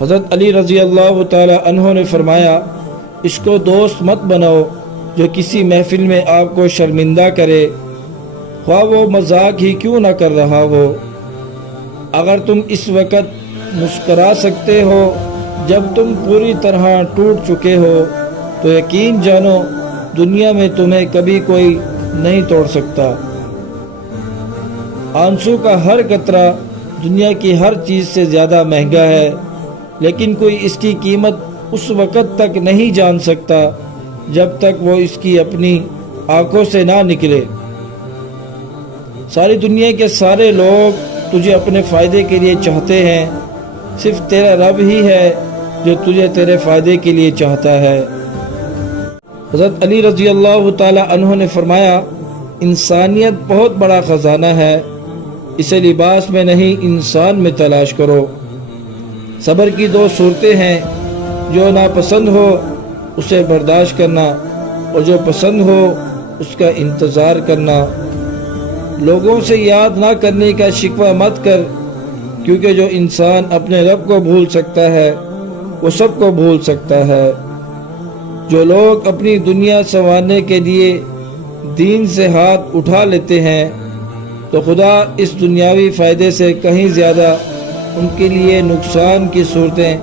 حضرت علی رضی اللہ تعالی عنہ نے فرمایا، اس کو دوست مت بناؤ جو کسی محفل میں آپ کو شرمندہ کرے، خواہ وہ مذاق ہی کیوں نہ کر رہا ہو۔ اگر تم اس وقت مسکرا سکتے ہو جب تم پوری طرح ٹوٹ چکے ہو، تو یقین جانو دنیا میں تمہیں کبھی کوئی نہیں توڑ سکتا۔ آنسو کا ہر قطرہ دنیا کی ہر چیز سے زیادہ مہنگا ہے، لیکن کوئی اس کی قیمت اس وقت تک نہیں جان سکتا جب تک وہ اس کی اپنی آنکھوں سے نہ نکلے۔ ساری دنیا کے سارے لوگ تجھے اپنے فائدے کے لیے چاہتے ہیں، صرف تیرا رب ہی ہے جو تجھے تیرے فائدے کے لیے چاہتا ہے۔ حضرت علی رضی اللہ تعالی عنہ نے فرمایا، انسانیت بہت بڑا خزانہ ہے، اسے لباس میں نہیں انسان میں تلاش کرو۔ صبر کی دو صورتیں ہیں، جو ناپسند ہو اسے برداشت کرنا، اور جو پسند ہو اس کا انتظار کرنا۔ لوگوں سے یاد نہ کرنے کا شکوہ مت کر، کیونکہ جو انسان اپنے رب کو بھول سکتا ہے وہ سب کو بھول سکتا ہے۔ جو لوگ اپنی دنیا سنوارنے کے لیے دین سے ہاتھ اٹھا لیتے ہیں تو خدا اس دنیاوی فائدے سے کہیں زیادہ ان کے لیے نقصان کی صورتیں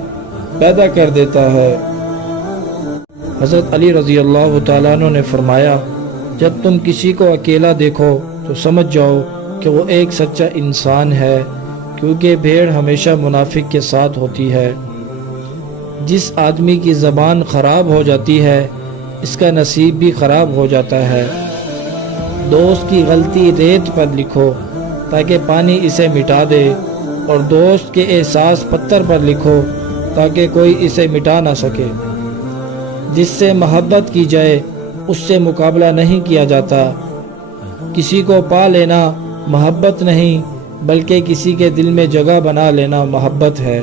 پیدا کر دیتا ہے۔ حضرت علی رضی اللہ تعالیٰ عنہ نے فرمایا، جب تم کسی کو اکیلا دیکھو تو سمجھ جاؤ کہ وہ ایک سچا انسان ہے، کیونکہ بھیڑ ہمیشہ منافق کے ساتھ ہوتی ہے۔ جس آدمی کی زبان خراب ہو جاتی ہے اس کا نصیب بھی خراب ہو جاتا ہے۔ دوست کی غلطی ریت پر لکھو تاکہ پانی اسے مٹا دے، اور دوست کے احساس پتھر پر لکھو تاکہ کوئی اسے مٹا نہ سکے۔ جس سے محبت کی جائے اس سے مقابلہ نہیں کیا جاتا۔ کسی کو پا لینا محبت نہیں، بلکہ کسی کے دل میں جگہ بنا لینا محبت ہے۔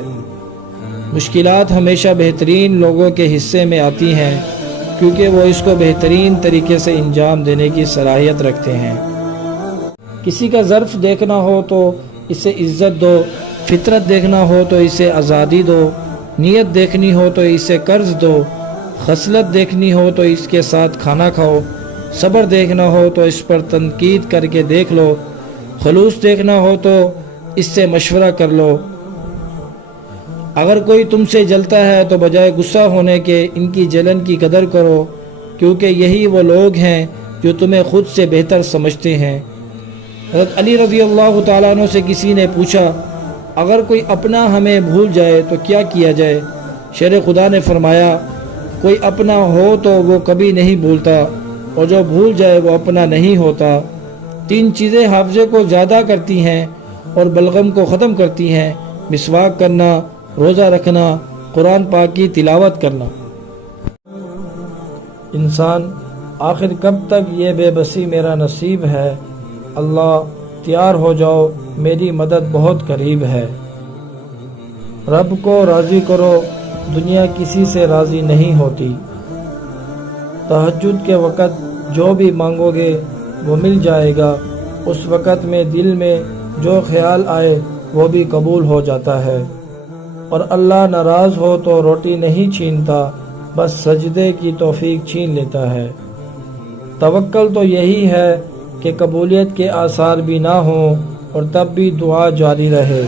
مشکلات ہمیشہ بہترین لوگوں کے حصے میں آتی ہیں، کیونکہ وہ اس کو بہترین طریقے سے انجام دینے کی صلاحیت رکھتے ہیں۔ کسی کا ظرف دیکھنا ہو تو اسے عزت دو، فطرت دیکھنا ہو تو اسے آزادی دو، نیت دیکھنی ہو تو اسے قرض دو، خصلت دیکھنی ہو تو اس کے ساتھ کھانا کھاؤ، صبر دیکھنا ہو تو اس پر تنقید کر کے دیکھ لو، خلوص دیکھنا ہو تو اس سے مشورہ کر لو۔ اگر کوئی تم سے جلتا ہے تو بجائے غصہ ہونے کے ان کی جلن کی قدر کرو، کیونکہ یہی وہ لوگ ہیں جو تمہیں خود سے بہتر سمجھتے ہیں۔ حضرت علی رضی اللہ تعالیٰ عنہ سے کسی نے پوچھا، اگر کوئی اپنا ہمیں بھول جائے تو کیا کیا جائے؟ شیر خدا نے فرمایا، کوئی اپنا ہو تو وہ کبھی نہیں بھولتا، اور جو بھول جائے وہ اپنا نہیں ہوتا۔ تین چیزیں حافظے کو زیادہ کرتی ہیں اور بلغم کو ختم کرتی ہیں: مسواک کرنا، روزہ رکھنا، قرآن پاک کی تلاوت کرنا۔ انسان آخر کب تک یہ بے بسی میرا نصیب ہے، اللہ تیار ہو جاؤ میری مدد بہت قریب ہے۔ رب کو راضی کرو، دنیا کسی سے راضی نہیں ہوتی۔ تہجد کے وقت جو بھی مانگو گے وہ مل جائے گا، اس وقت میں دل میں جو خیال آئے وہ بھی قبول ہو جاتا ہے، اور اللہ ناراض ہو تو روٹی نہیں چھینتا، بس سجدے کی توفیق چھین لیتا ہے۔ توکل تو یہی ہے کہ قبولیت کے آثار بھی نہ ہوں اور تب بھی دعا جاری رہے۔